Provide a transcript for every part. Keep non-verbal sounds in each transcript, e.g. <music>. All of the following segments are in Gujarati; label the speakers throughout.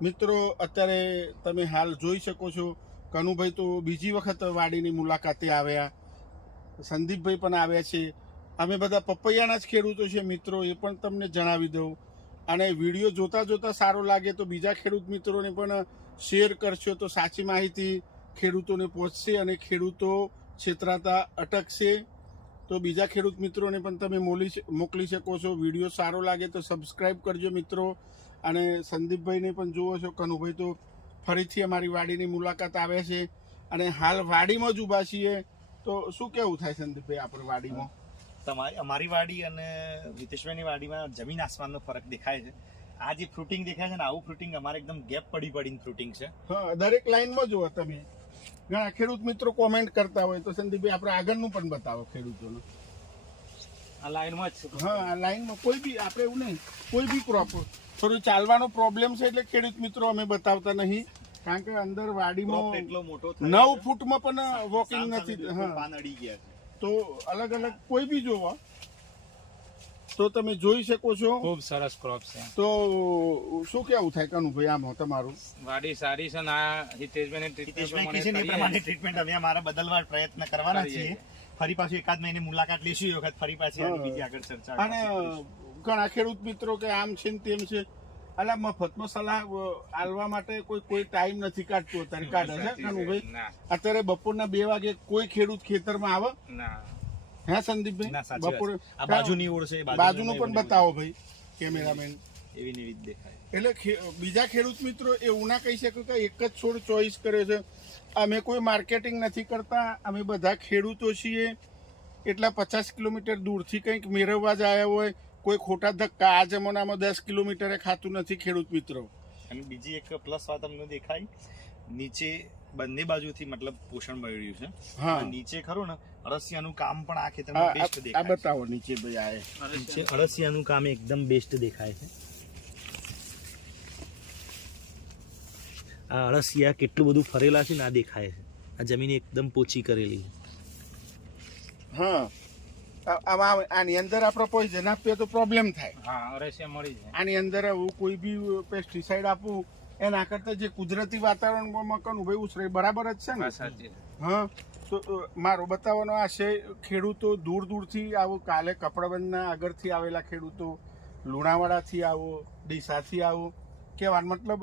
Speaker 1: મિત્રો, અત્યારે તમે હાલ જોઈ શકો છો કનુભાઈ તો બીજી વખત વાડીની મુલાકાતે આવ્યા. સંદીપભાઈ પણ આવ્યા છે. અમે બધા પપૈયાના જ ખેડૂતો છે મિત્રો, એ પણ તમને જણાવી દઉં. અને વીડિયો જોતા જોતા સારો લાગે તો બીજા ખેડૂત મિત્રોને પણ શેર કરશો તો સાચી માહિતી ખેડૂતોને પહોંચશે અને ખેડૂતો છેતરાતા અટકશે. તો બીજા ખેડૂત મિત્રોને પણ તમે મોકલી શકો છો. વીડિયો સારો લાગે તો સબસ્ક્રાઈબ કરજો મિત્રો. અને સંદીપભાઈને પણ જુઓ છો કનુભાઈ તો ફરીથી અમારી વાડીની મુલાકાત આવે છે અને હાલ વાડીમાં જ ઊભા છીએ. તો શું કેવું થાય સંદીપભાઈ આપણે વાડીમાં?
Speaker 2: તમારી અમારી વાડી અને રીતેશભાઈની વાડીમાં જમીન આસમાનનો ફરક દેખાય છે. આ જે ફ્રૂટિંગ દેખાય છે ને આવું ફ્રૂટિંગ અમારે એકદમ ગેપ પડી પડીને ફ્રૂટિંગ છે.
Speaker 1: હા દરેક લાઈનમાં જુઓ તમે. ઘણા ખેડૂત મિત્રો કોમેન્ટ કરતા હોય તો સંદીપભાઈ આપણે આગળનું પણ બતાવો ખેડૂતોને.
Speaker 3: આ લાઈનમાં જ
Speaker 1: હા આ લાઈનમાં કોઈ બી આપણે એવું નહીં. કોઈ બી ક્રોપ થોડું ચાલવાનો પ્રોબ્લેમ છે એટલે ખેડૂત મિત્રો અમે બતાવતા નહીં. કારણ કે અંદર વાડીમાં
Speaker 2: એટલો મોટો
Speaker 1: નવ ફૂટમાં પણ વોકિંગ નથી.
Speaker 2: પાન અડી ગયા
Speaker 1: તો અલગ અલગ કોઈ બી જોવા. તો તમે જોઈ શકો છો.
Speaker 3: ખૂબ સરસ ક્રોપ છે.
Speaker 1: તો શું કેવું થાય કનુભાઈ આમાં તમારું?
Speaker 3: વાડી સારી છે ને આ
Speaker 2: હિતેશભાઈ
Speaker 3: ટ્રીટમેન્ટ
Speaker 2: છે પ્રમાણે ટ્રીટમેન્ટ અમે અમારા બદલવા પ્રયત્ન કરવાના છીએ. ફરી પાછું એકાદ મહિને મુલાકાત લેશું એ વખત ફરી પાછી આની બીજી આગળ ચર્ચા
Speaker 1: અને ઘણા ખેડૂત મિત્રો કે આમ છે ને તેમ છે. અલા મફતમાં સલાહ આલવા માટે કોઈ કોઈ ટાઈમ નથી કાઢતો અત્યારે. કાઢે છે કનુભાઈ અત્યારે બપોરના બે વાગે કોઈ ખેડૂત ખેતરમાં આવે? હે સંદીપભાઈ? બપોરે
Speaker 2: બાજુની ઓળ છે, બાજુનું
Speaker 1: પણ બતાવો ભાઈ કેમેરામેન.
Speaker 2: એવી ને એવી જ દેખાય.
Speaker 1: એટલે બીજા ખેડૂત મિત્રો એવું ના કહી શકો કે એક જ છોડ ચોઈસ કર્યો છે. અમે કોઈ માર્કેટિંગ નથી કરતા. અમે બધા ખેડૂતો છીએ. એટલા પચાસ કિલોમીટર દૂરથી કંઈક મેળવવા જ આવ્યા હોય. કોઈ ખોટા ધક્કા આ જમાનામાં દસ કિલોમીટરે ખાતું નથી ખેડૂત મિત્રો.
Speaker 2: અને બીજી એક પ્લસ વાત અમને દેખાય. નીચે બંને બાજુથી મતલબ પોષણ મળી રહ્યું છે.
Speaker 1: હા.
Speaker 2: નીચે ખરું ને અળસિયાનું કામ પણ આ ખેતરમાં બેસ્ટ દેખાય.
Speaker 1: બતાવો નીચે ભાઈ આ
Speaker 2: નીચે અળસિયાનું કામ એકદમ બેસ્ટ દેખાય છે. આ અળસિયા કેટલું બધું ફરેલા છે ને આ દેખાય છે. આ જમીન એકદમ પોચી કરેલી છે.
Speaker 1: હા. આની અંદર આપણો પોઈઝન આપીએ તો પ્રોબ્લેમ થાય.
Speaker 3: હા અરેસિયા મળી જાય.
Speaker 1: આની અંદર હું કોઈ બી પેસ્ટિસાઇડ આપું એના કરતા જે કુદરતી વાતાવરણમાં મકાન ભાઈ ઉછરે બરાબર જ છે ને?
Speaker 3: હા.
Speaker 1: તો મારો બતાવવાનો આશય ખેડૂતો દૂર દૂરથી આવો કાલે કપડાબંધના આગળથી આવેલા ખેડૂતો લુણાવાડાથી આવો ડીસાથી આવો કહેવાનો મતલબ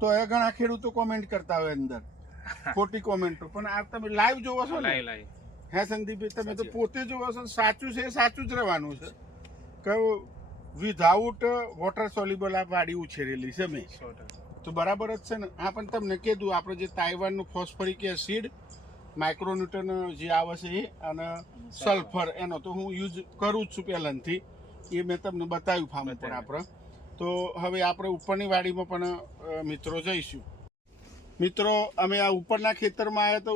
Speaker 1: તો એ ઘણા ખેડૂતો કોમેન્ટ કરતા હોય અંદર. <laughs> ખોટી કોમેન્ટો પણ આ તમે લાઈવ જોવો છો ને? હે સંદીપભાઈ તમે તો પોતે જોવો છો સાચું છે સાચું જ રહેવાનું છે. કે વિધાઉટ વોટર સોલ્યુબલ આ વાડી ઉછેરેલી છે મેં. તો બરાબર જ છે ને? આ પણ તમને કીધું આપણે જે તાઇવાનનું ફોસ્ફરિક એસિડ માઇક્રોન્યુટન જે આવે છે એ અને સલ્ફર એનો તો હું યુઝ કરું જ છું પહેલાંથી. એ મેં તમને બતાવ્યું ફાર્મ ઉપર આપણે. તો હવે આપણે ઉપરની વાડીમાં પણ મિત્રો જઈશું. મિત્રો અમે આ ઉપરના ખેતરમાં આવ્યા તો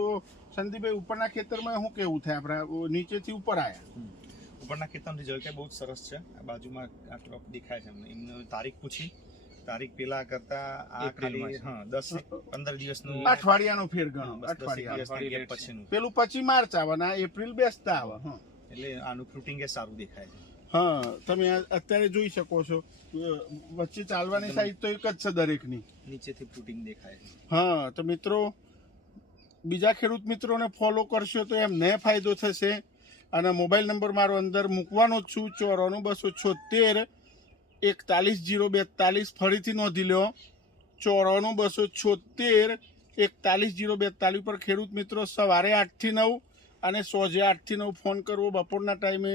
Speaker 1: સંદીપભાઈ ઉપરના ખેતરમાં શું કેવું થાય? આપણે નીચેથી ઉપર આવ્યા
Speaker 2: ઉપરના ખેતરની જગ્યા બહુ જ સરસ છે. આ બાજુમાં આ ટ્રક દેખાય છે અમને. એમને તારીખ પૂછી. તારીખ પેલા કરતા આ ખાલી હા દસ પંદર દિવસનું
Speaker 1: અઠવાડિયાનો ફેર ગણો. અઠવાડિયા. પેલું પછી માર્ચ આવે ને એપ્રિલ બેસતા આવે
Speaker 2: એટલે આનું ફ્રુટિંગ એ સારું દેખાય છે.
Speaker 1: હા તમે અત્યારે જોઈ શકો છો. વચ્ચે ચાલવાની સાઈડ તો એક જ છે દરેકની.
Speaker 2: નીચેથી ફૂટિંગ દેખાય
Speaker 1: હા તો મિત્રો બીજા ખેડૂત મિત્રોને ફોલો કરશો તો એમને ફાયદો થશે. અને મોબાઈલ નંબર મારો અંદર મૂકવાનો જ છું ચોરાણું બસો છોતેર એકતાલીસ જીરો બેતાલીસ. ફરીથી નોંધી લો ચોરાણું બસો છોતેર એકતાલીસ જીરો બેતાલીસ પર ખેડૂત મિત્રો સવારે આઠથી નવ અને સોજે આઠથી નવ ફોન કરવો. બપોરના ટાઈમે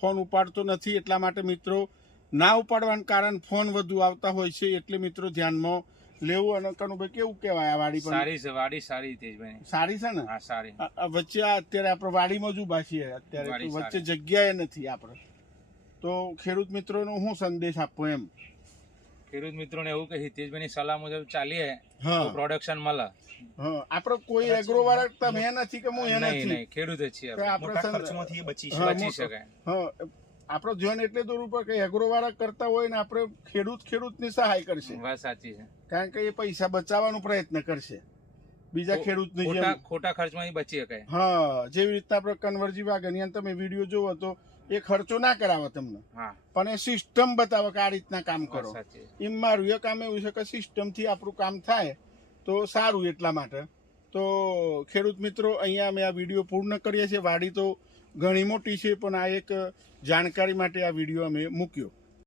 Speaker 1: ફોન ઉપાડતો નથી એટલા માટે મિત્રો ના ઉપાડવાનું કારણ ફોન વધુ આવતા હોય છે એટલે મિત્રો ધ્યાનમાં લેવું. અને કનુભાઈ કેવું કહેવાય આ વાડી પણ?
Speaker 3: સારી છે વાડી સારી તેજભાઈ
Speaker 1: સારી છે ને?
Speaker 3: હા સારી.
Speaker 1: વચ્ચે અત્યારે આપણે વાડીમાં જ ઊભા છીએ. અત્યારે વચ્ચે જગ્યાએ નથી આપણે. તો ખેડૂત મિત્રોનો હું સંદેશ આપો એમ.
Speaker 3: ખેડૂત મિત્રોને એવું કે હિતેશભાઈની સલાહ મુજબ ચાલીએ તો પ્રોડક્શન મળે.
Speaker 1: હા કોઈ એગ્રો વાળા તમે નથી કે હું એ
Speaker 3: નહીં
Speaker 1: નથી.
Speaker 3: ખેડૂત જ છીએ આપણે.
Speaker 1: આપણે
Speaker 2: મોટા
Speaker 1: સં-
Speaker 2: ખર્ચમાંથી બચી
Speaker 3: બચી શકાય.
Speaker 1: હા આપણો ધ્યાન એટલે દોરવું પડે કે એગ્રો વાળા કરતા હોય ને આપણે ખેડૂત ખેડૂતની સહાય કરશે.
Speaker 3: વાત સાચી છે.
Speaker 1: કારણ કે એ પૈસા બચાવવાનો પ્રયત્ન કરશે. બીજા ખેડૂતની જેમ
Speaker 3: ખોટા ખર્ચમાંથી બચી શકાય.
Speaker 1: હા જેવી રીતના આપણે કન્વર્જી વાગણિયા તમે વીડિયો જોવો તો એ ખર્ચો ના કરાવે તમને. પણ એ સિસ્ટમ બતાવે કે આ રીતના કામ કરો. એમ મારું એ કામ એવું છે કે સિસ્ટમથી આપણું કામ થાય તો સારું એટલા માટે. તો ખેડૂત મિત્રો અહીંયા અમે આ વીડિયો પૂર્ણ કરીએ છીએ. વાડી તો ઘણી મોટી છે પણ આ એક જાણકારી માટે આ વીડિયો અમે મૂક્યો.